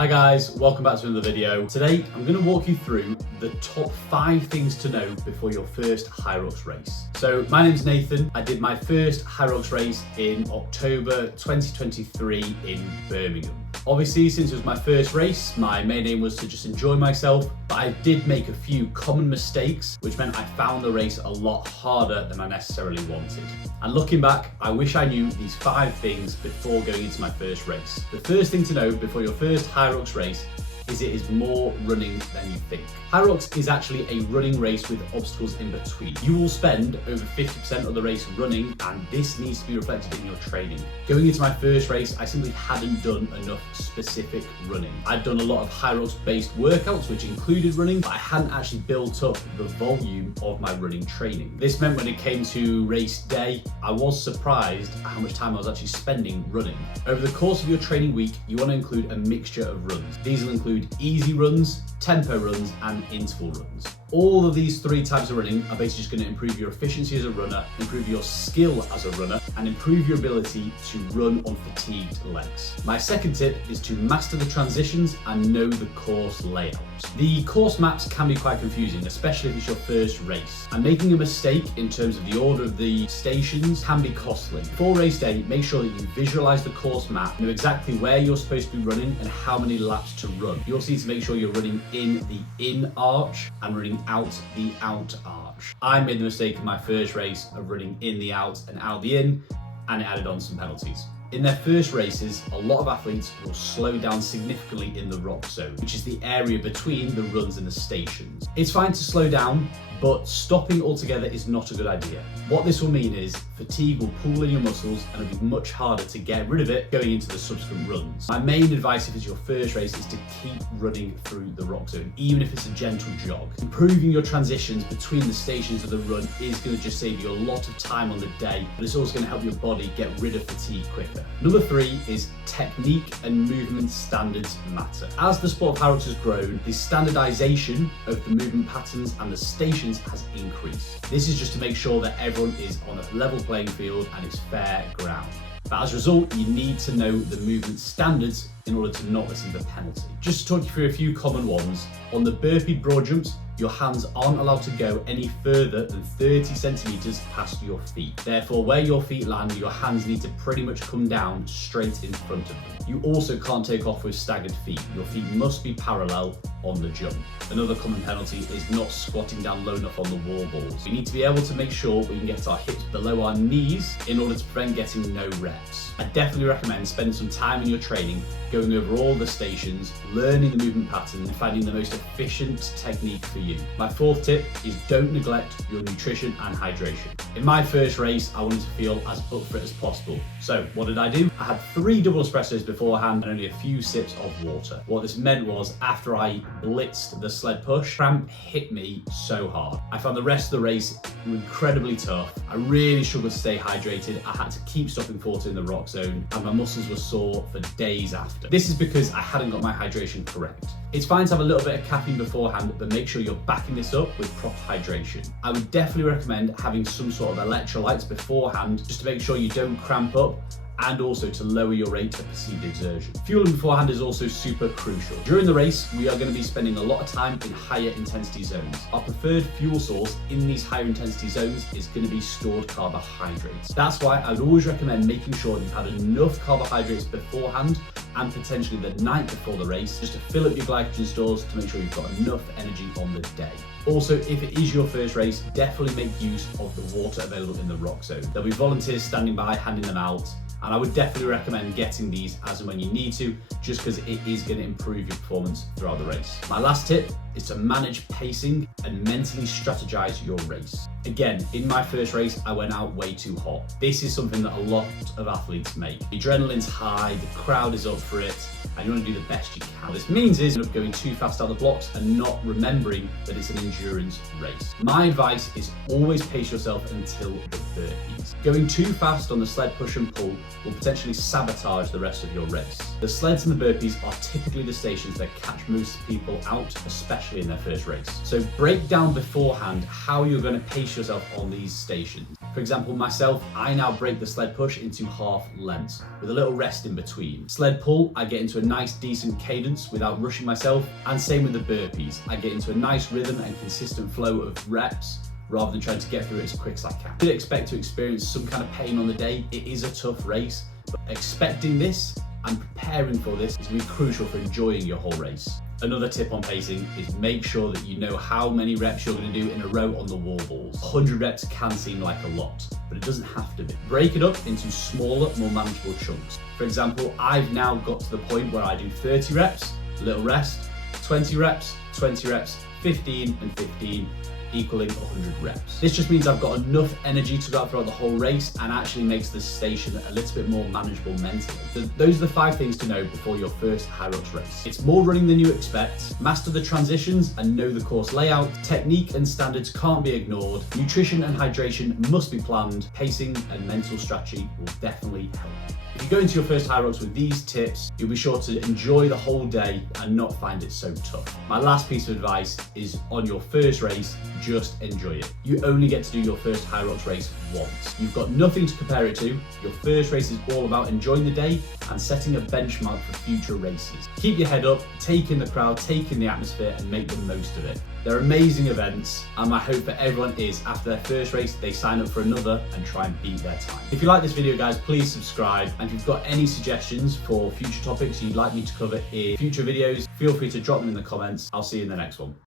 Hi guys, welcome back to another video. Today I'm going to walk you through the top 5 things to know before your first Hyrox race. So my name's Nathan. I did my first Hyrox race in October 2023 in Birmingham. Obviously, since it was my first race, my main aim was to just enjoy myself, but I did make a few common mistakes, which meant I found the race a lot harder than I necessarily wanted. And looking back, I wish I knew these 5 things before going into my first race. The first thing to know before your first Hyrox race is it is more running than you think. Hyrox is actually a running race with obstacles in between. You will spend over 50% of the race running, and this needs to be reflected in your training. Going into my first race, I simply hadn't done enough specific running. I'd done a lot of Hyrox based workouts, which included running, but I hadn't actually built up the volume of my running training. This meant when it came to race day, I was surprised at how much time I was actually spending running. Over the course of your training week, you want to include a mixture of runs. These will include easy runs, tempo runs, and interval runs. All of these 3 types of running are basically just going to improve your efficiency as a runner, improve your skill as a runner, and improve your ability to run on fatigued legs. My second tip is to master the transitions and know the course layout. The course maps can be quite confusing, especially if it's your first race. And making a mistake in terms of the order of the stations can be costly. Before race day, make sure that you visualize the course map, know exactly where you're supposed to be running and how many laps to run. You also need to make sure you're running in the in arch and running out the out arch. I made the mistake in my first race of running in the out and out the in, and it added on some penalties. In their first races, a lot of athletes will slow down significantly in the rock zone, which is the area between the runs and the stations. It's fine to slow down, but stopping altogether is not a good idea. What this will mean is fatigue will pool in your muscles and it'll be much harder to get rid of it going into the subsequent runs. My main advice if it's your first race is to keep running through the rock zone, even if it's a gentle jog. Improving your transitions between the stations of the run is going to just save you a lot of time on the day, but it's also going to help your body get rid of fatigue quicker. Number 3 is technique and movement standards matter. As the sport of Hyrox has grown, the standardization of the movement patterns and the stations has increased. This is just to make sure that everyone is on a level playing field and it's fair ground. But as a result, you need to know the movement standards in order to not receive a penalty. Just to talk you through a few common ones. On the burpee broad jumps, your hands aren't allowed to go any further than 30 centimeters past your feet. Therefore, where your feet land, your hands need to pretty much come down straight in front of them. You also can't take off with staggered feet. Your feet must be parallel on the jump. Another common penalty is not squatting down low enough on the wall balls. We need to be able to make sure we can get our hips below our knees in order to prevent getting no reps. I definitely recommend spending some time in your training going over all the stations, learning the movement pattern and finding the most efficient technique for you. My 4th tip is don't neglect your nutrition and hydration. In my first race, I wanted to feel as up for it as possible. So what did I do? I had 3 double espressos beforehand and only a few sips of water. What this meant was after I blitzed the sled push, cramp hit me so hard. I found the rest of the race incredibly tough. I really struggled to stay hydrated. I had to keep stopping for water in the rock zone and my muscles were sore for days after. This is because I hadn't got my hydration correct. It's fine to have a little bit of caffeine beforehand, but make sure you're backing this up with proper hydration. I would definitely recommend having some sort of electrolytes beforehand just to make sure you don't cramp up and also to lower your rate of perceived exertion. Fueling beforehand is also super crucial. During the race, we are going to be spending a lot of time in higher intensity zones. Our preferred fuel source in these higher intensity zones is going to be stored carbohydrates. That's why I would always recommend making sure you've had enough carbohydrates beforehand and potentially the night before the race, just to fill up your glycogen stores to make sure you've got enough energy on the day. Also, if it is your first race, definitely make use of the water available in the rock zone. There'll be volunteers standing by handing them out, and I would definitely recommend getting these as and when you need to, just because it is going to improve your performance throughout the race. My last tip is to manage pacing and mentally strategize your race. Again, in my first race, I went out way too hot. This is something that a lot of athletes make. The adrenaline's high, the crowd is up for it, and you want to do the best you can. What this means is not going too fast out the blocks and not remembering that it's an endurance race. My advice is always pace yourself until the burpees. Going too fast on the sled push and pull will potentially sabotage the rest of your race. The sleds and the burpees are typically the stations that catch most people out, especially in their first race. So break down beforehand how you're going to pace yourself on these stations. For example, myself, I now break the sled push into half lengths with a little rest in between. Sled pull, I get into a nice decent cadence without rushing myself, and same with the burpees. I get into a nice rhythm and consistent flow of reps rather than trying to get through it as quick as I can. I did expect to experience some kind of pain on the day. It is a tough race, but expecting this and preparing for this is going to be crucial for enjoying your whole race. Another tip on pacing is make sure that you know how many reps you're going to do in a row on the wall balls. 100 reps can seem like a lot, but it doesn't have to be. Break it up into smaller, more manageable chunks. For example, I've now got to the point where I do 30 reps, a little rest, 20 reps, 20 reps, 15 and 15, equaling 100 reps. This just means I've got enough energy to go out throughout the whole race and actually makes the station a little bit more manageable mentally. So those are the 5 things to know before your first Hyrox race. It's more running than you expect, master the transitions and know the course layout, technique and standards can't be ignored, nutrition and hydration must be planned, pacing and mental strategy will definitely help. If you go into your first Hyrox with these tips, you'll be sure to enjoy the whole day and not find it so tough. My last piece of advice is on your first race, just enjoy it. You only get to do your first Hyrox race once. You've got nothing to compare it to. Your first race is all about enjoying the day and setting a benchmark for future races. Keep your head up, take in the crowd, take in the atmosphere and make the most of it. They're amazing events, and my hope for everyone is after their first race, they sign up for another and try and beat their time. If you like this video, guys, please subscribe. And if you've got any suggestions for future topics you'd like me to cover in future videos, feel free to drop them in the comments. I'll see you in the next one.